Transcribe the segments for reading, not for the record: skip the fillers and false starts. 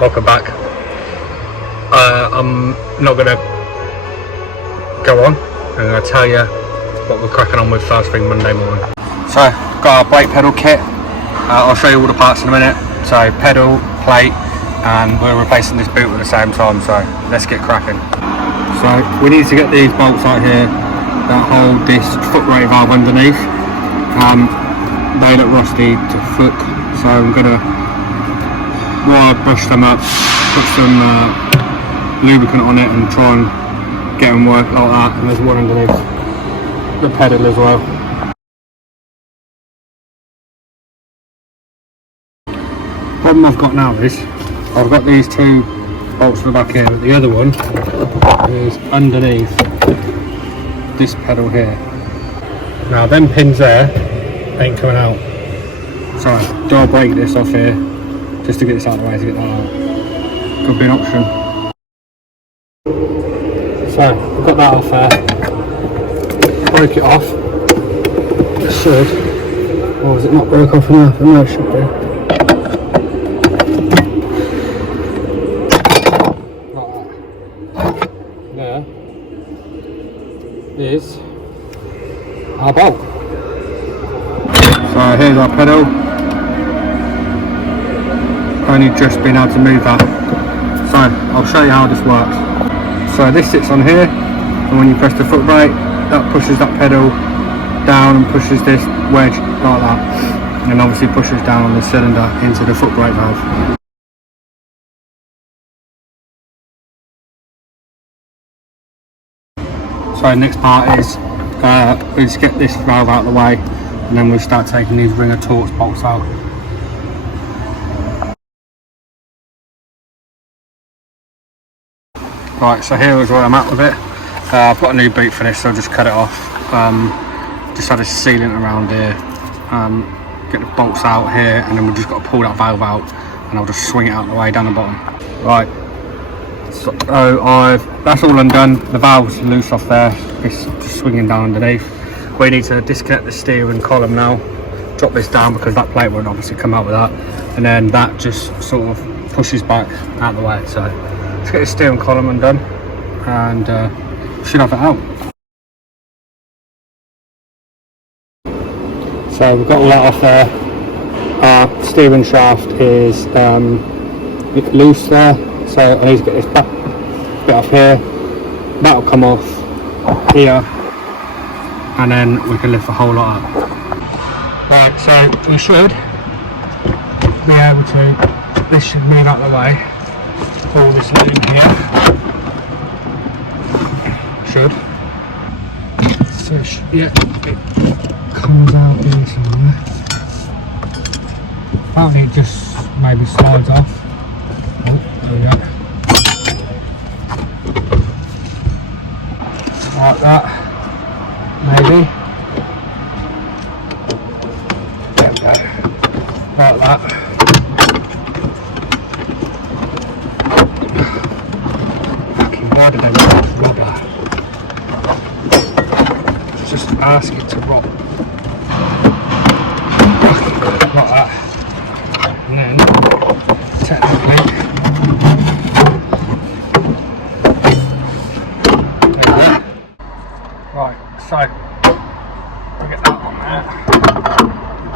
welcome back. I'm not going to go on. I'm going to tell you what we're cracking on with first thing Monday morning. So, got our brake pedal kit. I'll show you all the parts in a minute. So, pedal, plate, and we're replacing this boot at the same time, so let's get cracking. So, we need to get these bolts out here that hold this foot brake valve underneath. They look rusty to foot, so I'm going to brush them up, put some lubricant on it and try and get them work like that. And there's one underneath the pedal as well. Problem I've got now is I've got these two bolts in the back here, but the other one is underneath this pedal here. Now them pins there ain't coming out, so do I break this off here just to get this out of the way to get that out? Could be an option. So I've got that off there, broke it off. It should, or is it not broke off enough? No, it should be. There is our bolt. So here's our pedal. Only just been able to move that. So I'll show you how this works. So this sits on here, and when you press the foot brake, that pushes that pedal down and pushes this wedge like that, and then obviously pushes down on the cylinder into the foot brake valve. So next part is we just get this valve out of the way, and then we'll start taking these ringer Torx bolts out. Right, so here is where I'm at with it. I've got a new boot for this, so I'll just cut it off. Just had a sealant around here. Get the bolts out here, and then we've just got to pull that valve out, and I'll just swing it out the way down the bottom. Right, so that's all undone. The valve's loose off there. It's just swinging down underneath. We need to disconnect the steering column now. Drop this down because that plate won't obviously come out with that, and then that just sort of pushes back out the way. So let's get the steering column undone, and should have it out. So we've got all that off there. Our steering shaft is loose there, so I need to get this back bit off here. That'll come off here, and then we can lift the whole lot up. Right, so we should be able to, this should move out of the way. Pull this loop here. Should. So yeah, it comes out here somewhere. Apparently it just maybe slides off. Oh, there we go. Like that, maybe. There we go. Like that. Why did they want rubber? Just ask it to rub. Like that. And then, technically, there you go. Right, so, we'll get that on there.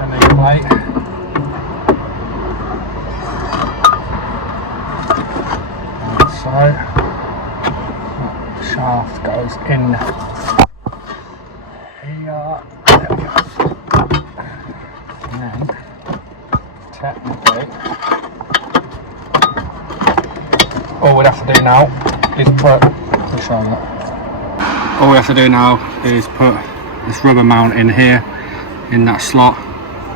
And then plate. So, shaft goes in here, there we go. And then technically all we'd have to do now is put this rubber mount in here, in that slot,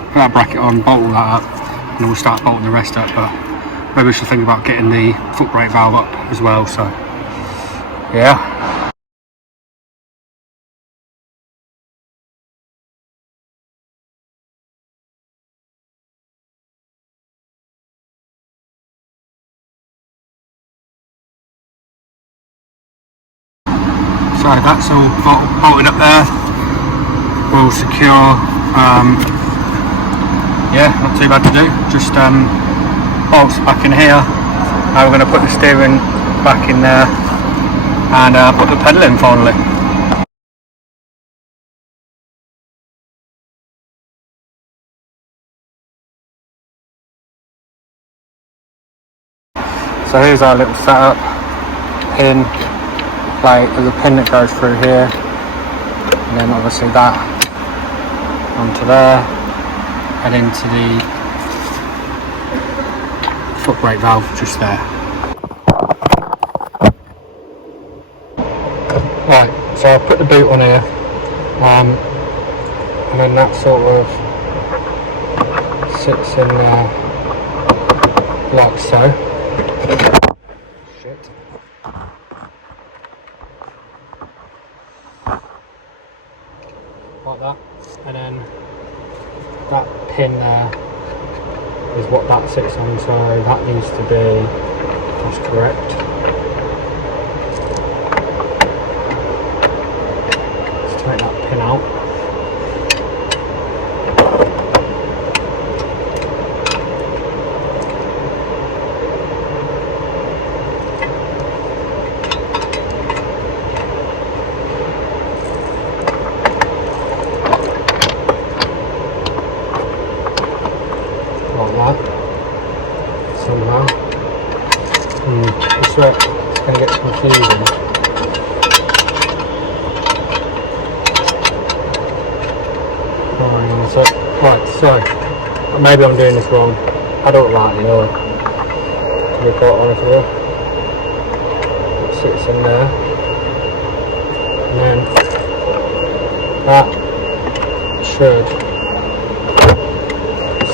put that bracket on, bolt all that up, and then we'll start bolting the rest up. But maybe we should think about getting the foot brake valve up as well, so yeah. So that's all bolted up there, all secure. Yeah, not too bad to do. Just bolts back in here, Now we're going to put the steering back in there and put the pedal in finally. So here's our little setup. Pin, plate, there's a pin that goes through here, and then obviously that onto there, and into the foot brake valve just there. Right, so I'll put the boot on here, and then that sort of sits in there like so. Shit. Like that, and then that pin there is what that sits on, so that needs to be, that's correct. Let's take that pin out. It's going to get confusing. So maybe I'm doing this wrong. I don't rightly know, to be quite honest with you. It sits in there, and then that should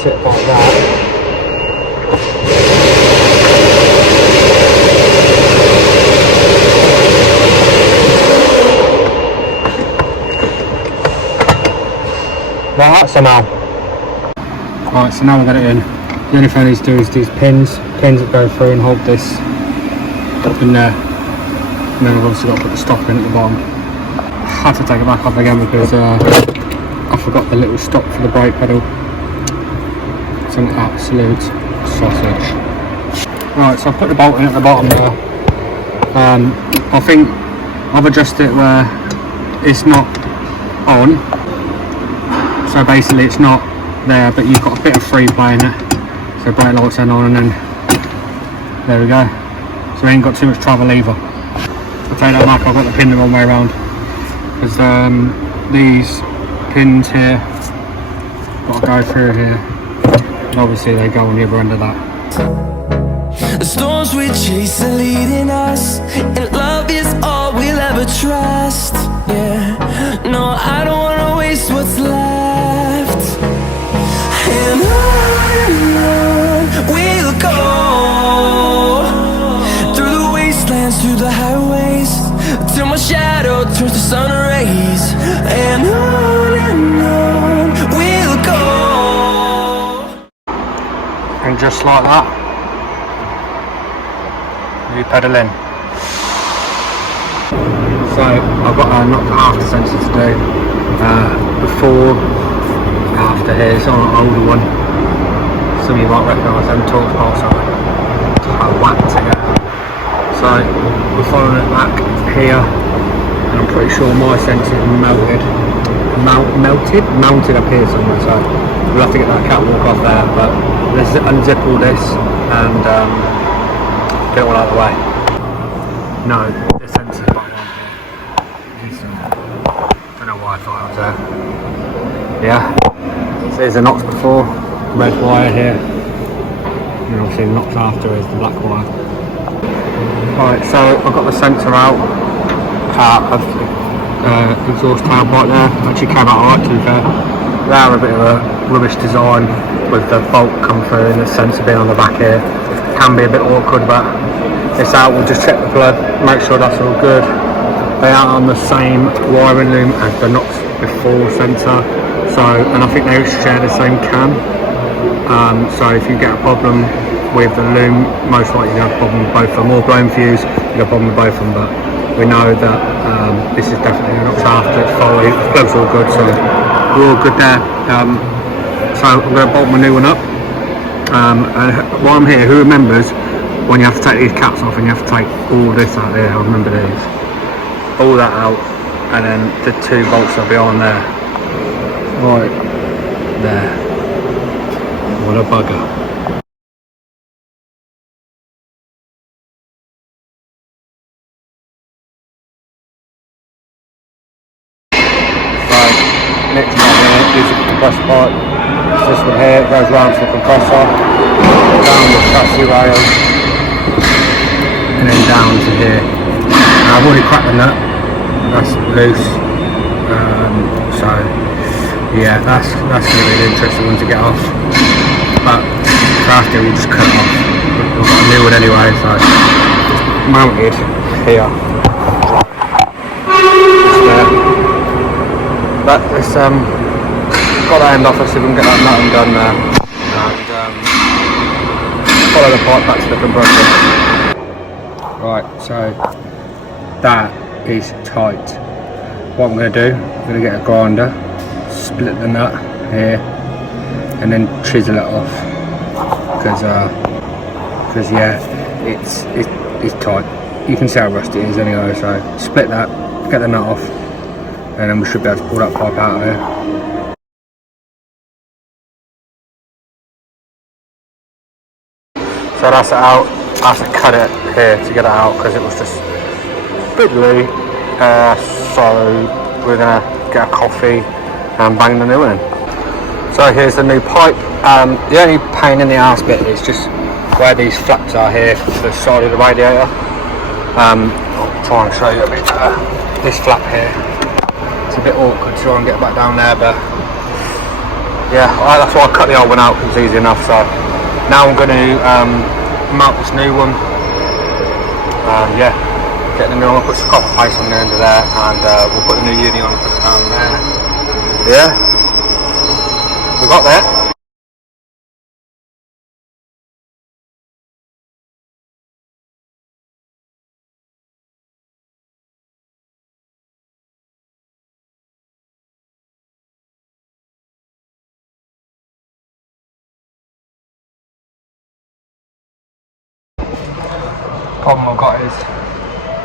sit like that. Like that somehow. Right, so now we've got it in. The only thing I need to do is these pins that go through and hold this up in there. And then I've obviously got to put the stopper in at the bottom. I had to take it back off again because I forgot the little stop for the brake pedal. It's an absolute sausage. Right, so I've put the bolt in at the bottom there. I think I've adjusted it where it's not on. So basically it's not there, but you've got a bit of free play in it. So brake lights are on, and then there we go. So we ain't got too much travel either. I'll take that back, I've got the pin the wrong way around. Because these pins here got to go through here. And obviously they go on the other end of that. The storms we chase are leading us, and love is all we'll ever trust. Yeah, no, I don't wanna waste what's left. And on we'll go, through the wastelands, through the highways, till my shadow turns to sun rays. And on we'll go. And just like that, you pedal in. So I've got a knock after sensor to do. Before, after here, it's on an older one. Some of you might recognise them torque parts on it. I whacked it out. So we're following it back here, and I'm pretty sure my sensor is mounted up here somewhere. So we'll have to get that catwalk off there, but let's unzip all this and get it all out of the way. No, the sensor's not on here. Don't know why I thought I was there. Yeah, so there's the knocks before, red wire here, and obviously the knocks after is the black wire. Right, so I've got the sensor out of the exhaust tailpipe there. Actually came out alright, to be fair. They are a bit of a rubbish design with the bolt come through and the sensor being on the back here. Can be a bit awkward, but it's out. We'll just check the plug, make sure that's all good. They are on the same wiring loom as the knocks before sensor, so, and I think they share the same cam. So if you get a problem with the loom, most likely you have a problem with both of them, or blown fuse, you have a problem with both of them. But we know that this is definitely a knocks after, it's faulty, the plug's all good, so we're all good there. So I'm going to bolt my new one up. And while I'm here, who remembers when you have to take these caps off and you have to take all this out there, I remember these, all that out, and then the 2 bolts are behind there, right there. What a bugger. Next one here is a compressor pipe. It's this one here, it goes round to the compressor, down the chassis rail, and then down to here. Now, I've already cracked the nut, that's loose, so yeah, that's going to be an interesting one to get off, but after we'll just cut it off. We've got a new one anyway, so just mounted here. Just there. But it's got that end off, so we can get that nut done there, and follow the pipe back to the compressor. Right, so that is tight. What I'm going to do, I'm going to get a grinder, split the nut here, and then chisel it off, because yeah, it's tight. You can see how rusty it is anyway. So split that, get the nut off, and then we should be able to pull that pipe out of here. So that's it out. I have to cut it here to get it out because it was just a bit loose. So we're going to get a coffee and bang the new one in. So here's the new pipe. The only pain in the arse bit is just where these flaps are here for the side of the radiator. I'll try and show you a bit better. This flap here. It's a bit awkward to try and get back down there, but yeah, that's why I cut the old one out because it's easy enough. So now I'm going to mount this new one, yeah, get the new one, put some copper paste on the end of there, and we'll put the new uni on and put it down there. Yeah, we got there. Problem I've got is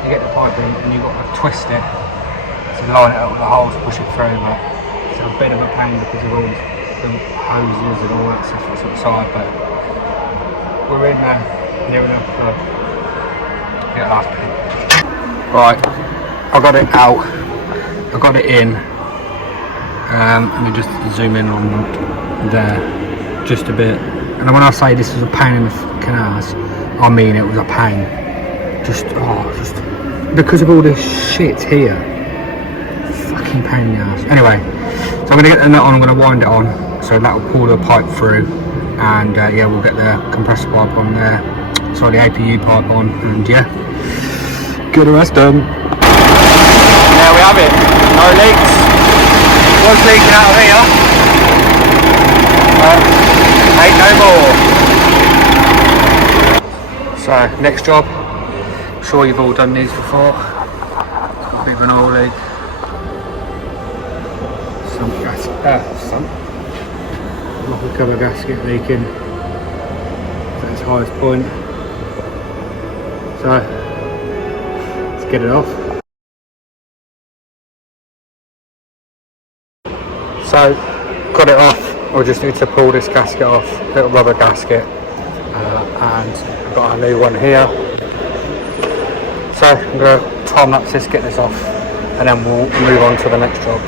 you get the pipe in and you've got to twist it to line it up with the hole to push it through, but it's a bit of a pain because of all the hoses and all that stuff that's outside, but we're in there near enough to get last bit. Right, I got it out, I got it in, let me just zoom in on there just a bit, and when I say this is a pain in the fucking ass, I mean it was a pain. Just because of all this shit here. Fucking pain in the ass. Anyway, so I'm going to get the nut on, I'm going to wind it on, so that will pull the pipe through, and yeah, we'll get the compressor pipe on there, sorry, the APU pipe on, and yeah, get the rest done. There we have it, no leaks. It was leaking out of here, but ain't no more. So, next job. I'm sure you've all done these before. A bit of an oil leak. Some muffler cover gasket leaking at its highest point. So, let's get it off. So, got it off. We just need to pull this gasket off, little rubber gasket, and I've got a new one here. So I'm going to time lapse this, get this off, and then we'll move on to the next job.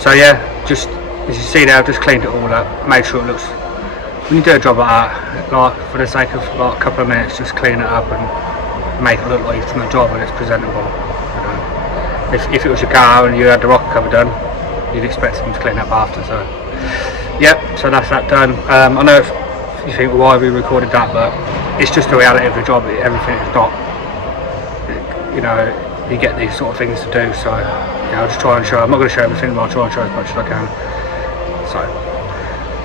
So yeah, just as you see there, I've just cleaned it all up, made sure it looks, when you do a job like that, like for the sake of like a couple of minutes, just clean it up and make it look like you've done a job and it's presentable. You know, if it was your car and you had the rocker cover done, you'd expect them to clean up after. So yeah, so that's that done. I know if you think, well, why we recorded that, but it's just the reality of the job. Everything is not, you know, you get these sort of things to do. So yeah, I'll just try and show. I'm not going to show everything, but I'll try and show as much as I can. So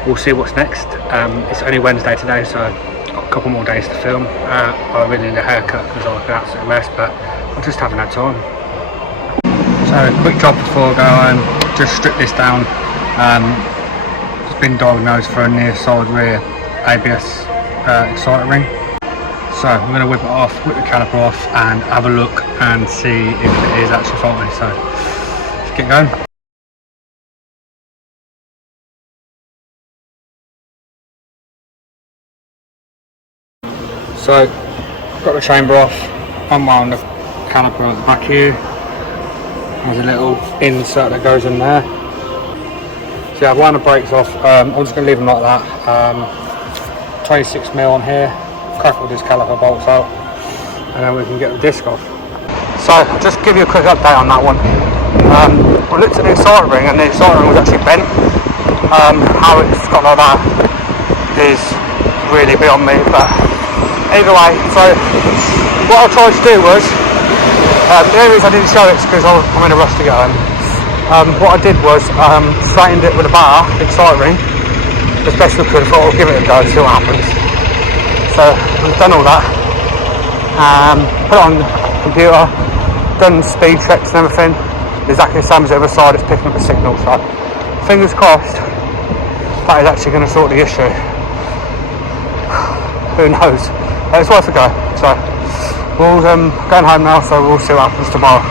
we'll see what's next. It's only Wednesday today, so I've got a couple more days to film. I really need a haircut because I look an absolute mess, but I just haven't had time. So quick job before I go home, just strip this down. It's been diagnosed for a near side rear ABS exciter ring. So I'm going to whip it off, whip the caliper off and have a look and see if it is actually faulty. So let's get going. So got the chamber off, unwound the caliper at the back here. There's a little insert that goes in there. So yeah, I've wound the brakes off. I'm just going to leave them like that. 26mm on here. Crack all these caliper bolts out, and then we can get the disc off. So I'll just give you a quick update on that one. I looked at the exciter ring, and the exciter ring was actually bent. How it's got like that is really beyond me, but either way. So what I tried to do was, the only reason I didn't show it is because I'm in a rush to get home. What I did was straightened it with a bar, the exciter ring, as best we could. I thought I'll give it a go and see what happens. So I've done all that, put it on the computer, done speed checks and everything, exactly the same as the other side. It's picking up a signal, so fingers crossed that is actually going to sort the issue. Who knows, but it's worth a go. So we'll going home now, so we'll see what happens tomorrow.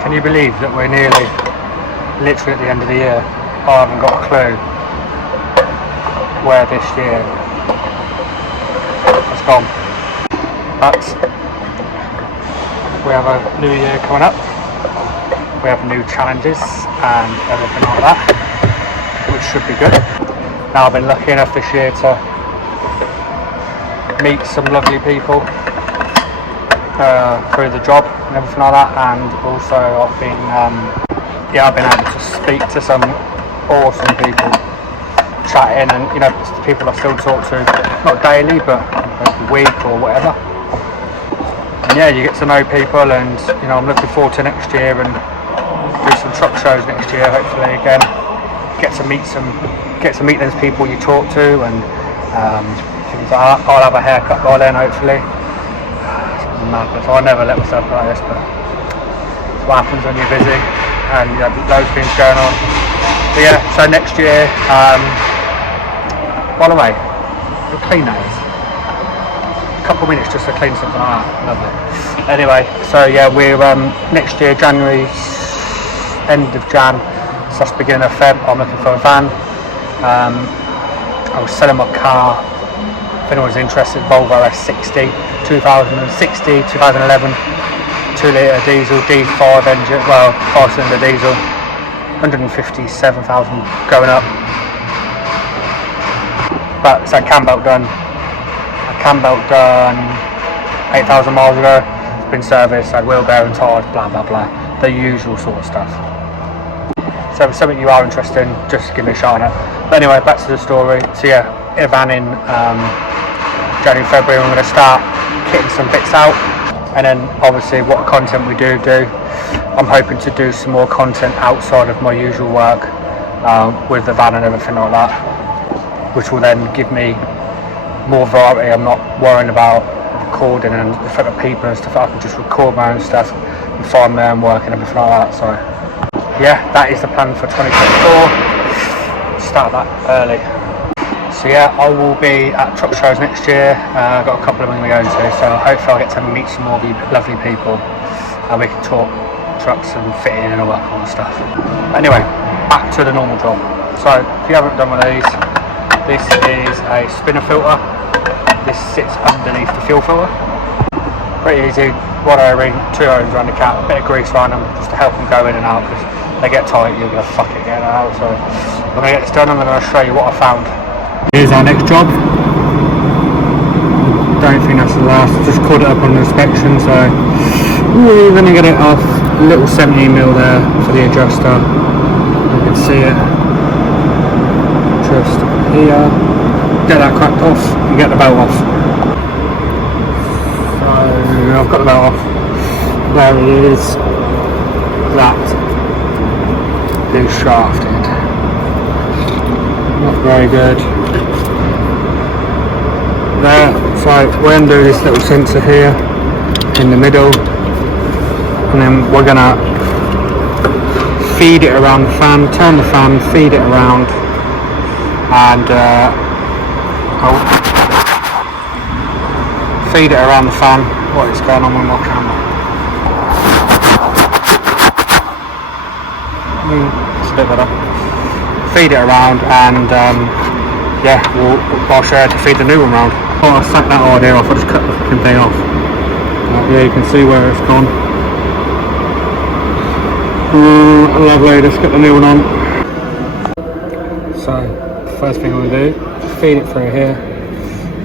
Can you believe that we're nearly literally at the end of the year? I haven't got a clue where this year has gone, but we have a new year coming up. We have new challenges and everything like that, which should be good. Now I've been lucky enough this year to meet some lovely people through the job and everything like that, and also I've been able to speak to some awesome people, chatting, and you know, it's the people I still talk to, not daily but every week or whatever. And yeah, you get to know people, and you know, I'm looking forward to next year and do some truck shows next year, hopefully again. Get to meet those people you talk to, and things like that. I'll have a haircut by then, hopefully. It's madness. I never let myself like this, but it's what happens when you're busy and you have loads of things going on. But yeah, so next year, by the way, we'll clean that is. A couple of minutes just to clean something like that. Lovely. Anyway, so yeah, we're next year, January, end of Jan, so that's beginning of Feb. I'm looking for a van. I was selling my car. If anyone's interested, Volvo S60, 2011, 2 litre diesel, D5 engine, well, 5-cylinder diesel, 157,000 going up. But it's a cam belt done. 8,000 miles ago. It's been serviced, had wheel bearing tyres, blah blah blah, the usual sort of stuff. So if it's something you are interested in, just give me a shot on it. But anyway, back to the story. So yeah, a van in January, February. I'm going to start kitting some bits out, and then obviously what content we do, I'm hoping to do some more content outside of my usual work with the van and everything like that, which will then give me more variety. I'm not worrying about recording and in front of people and stuff. I can just record my own stuff and find my own work and everything like that. So yeah, that is the plan for 2024. Start that early. So yeah, I will be at truck shows next year. I've got a couple of them I'm going to go to, so hopefully I'll get to meet some more of you lovely people and we can talk trucks and fitting and all that kind of stuff. Anyway, back to the normal job. So if you haven't done one of these, this is a spinner filter. This sits underneath the fuel filter. Pretty easy. One O-ring, 2 O-rings around the cap, a bit of grease around them just to help them go in and out, because they get tight, you're going to fuck it getting out. So I'm going to get this done and I'm going to show you what I found. Here's our next job. Don't think that's the last. I just caught it up on the inspection, so we're going to get it off. A little 70mm there for the adjuster. You can see it just here. Get that cracked off and get the belt off. So I've got the belt off. There it is. That is shafted. Very good. There, so we undo this little sensor here in the middle, and then we're gonna feed it around the fan, turn the fan, feed it around, and I'll feed it around the fan. What is going on with my camera? It's a bit better. Feed it around, and yeah, I'll show you how to feed the new one round. Oh, I sacked that idea off, I just cut the fucking thing off. Yeah, you can see where it's gone. Lovely, let's get the new one on. So, first thing I'm going to do, just feed it through here,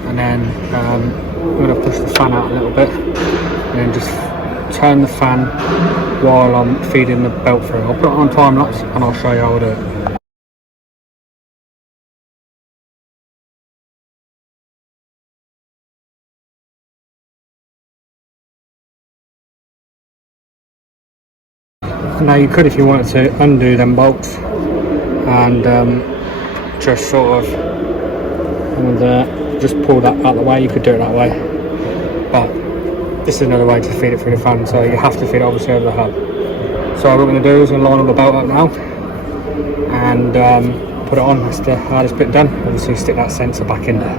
and then I'm going to push the fan out a little bit, and then just turn the fan while I'm feeding the belt through. I'll put it on time lapse and I'll show you how to do it. Now you could, if you wanted to, undo them bolts and just sort of just pull that out of the way. You could do it that way, but this is another way to feed it through the fan, so you have to feed it obviously over the hub. So what we're going to do is we're going to line all the belt up now and put it on. That's the hardest bit done. Obviously stick that sensor back in there.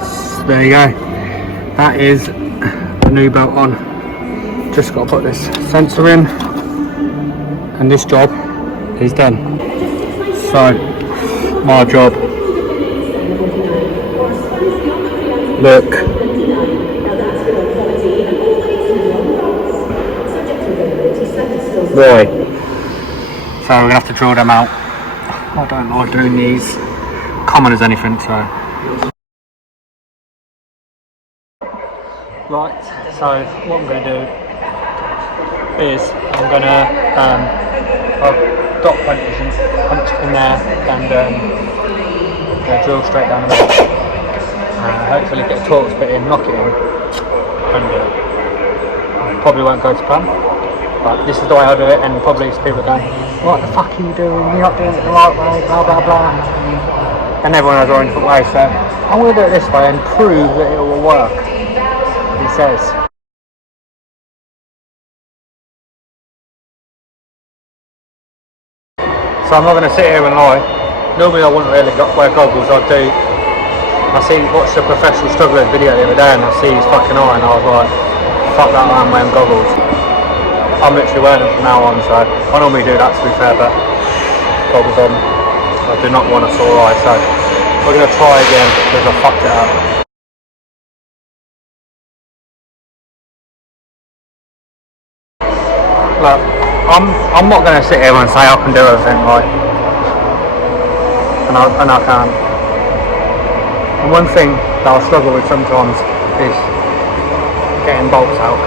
So there you go, that is the new belt on. Just got to put this sensor in, and this job is done. So my job, look, boy. So we're gonna have to drill them out. I don't like doing these, common as anything. So right, so what I'm gonna do is I'm gonna I've dot punch in there and drill straight down the middle. Hopefully get a Torx bit in, knock it in, and probably won't go to plan, but this is the way I do it, and probably people are going, what the fuck are you doing? You're not doing it the right way, blah blah blah. And everyone has their own different way, so I'm going to do it this way and prove that it will work. He says. So I'm not going to sit here and lie. Normally I wouldn't really wear goggles. I watched a professional strugglers video the other day, and I see his fucking eye, and I was like, fuck that, I'm wearing goggles. I'm literally wearing them from now on, so I normally do that, to be fair, but goggles on, I do not want a sore eye, so we're going to try again because I fucked it up. Look, I'm not going to sit here and say I can do everything right, and I can't. And one thing that I struggle with sometimes is getting bolts out.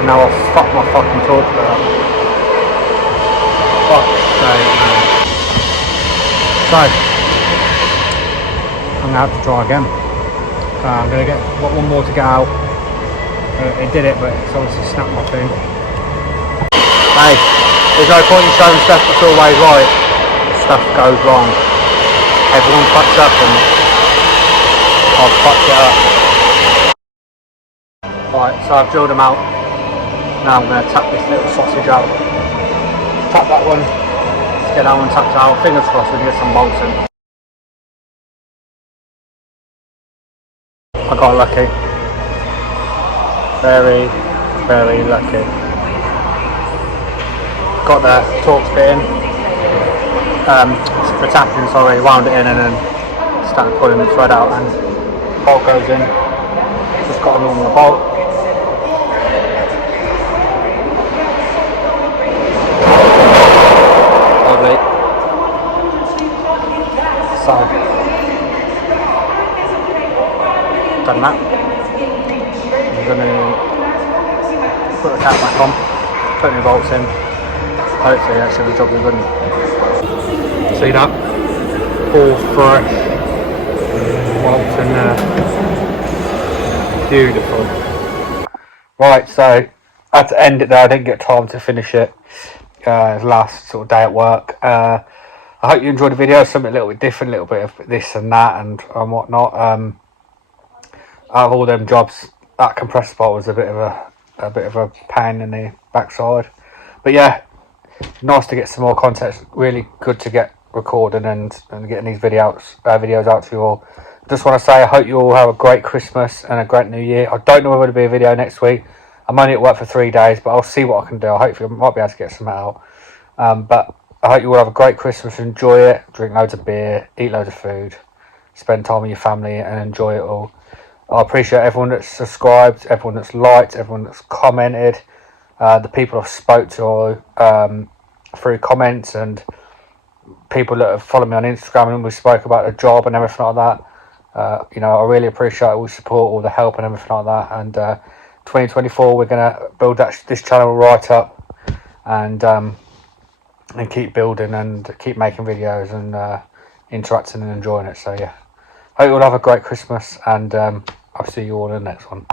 And now I've fucked my fucking torch up. Fuck's sake, man. So I'm gonna have to try again. I'm gonna get one more to get out. It did it, but it's obviously snapped my thing. Hey, there's no point in showing stuff that's always right. Stuff goes wrong. Everyone fucks up, and I've fucked it up. Right, so I've drilled them out. Now I'm going to tap this little sausage out. Tap that one. Let's get that one tapped out. Fingers crossed we can get some bolts in. I got lucky. Very, very lucky. Got the Torx bit in. The tapping, sorry, wound it in and then started pulling the thread out, and bolt goes in. Just got a normal bolt. Lovely. So, done that. I'm going to put the cap back on, put new bolts in. Hopefully that should be job good. See that? All fresh bolts in there. Beautiful. Right, so I had to end it there. I didn't get time to finish it. Last sort of day at work. I I hope you enjoyed the video. Something a little bit different, a little bit of this and that and whatnot. Out of all them jobs, that compressor part was a bit of a pain in the backside. But yeah, nice to get some more content. It's really good to get recording and getting these videos out to you all. Just want to say I hope you all have a great Christmas and a great New Year. I don't know whether there'll be a video next week. I'm only at work for 3 days, but I'll see what I can do. Hopefully I might be able to get some out. But I hope you all have a great Christmas. Enjoy it. Drink loads of beer. Eat loads of food. Spend time with your family and enjoy it all. I appreciate everyone that's subscribed, everyone that's liked, everyone that's commented, the people I've spoke to through comments, and people that have followed me on Instagram, and we spoke about the job and everything like that. You know, I really appreciate all the support, all the help and everything like that. And 2024, we're going to build this channel right up and keep building and keep making videos and interacting and enjoying it. So yeah, hope you all have a great Christmas, and I'll see you all in the next one.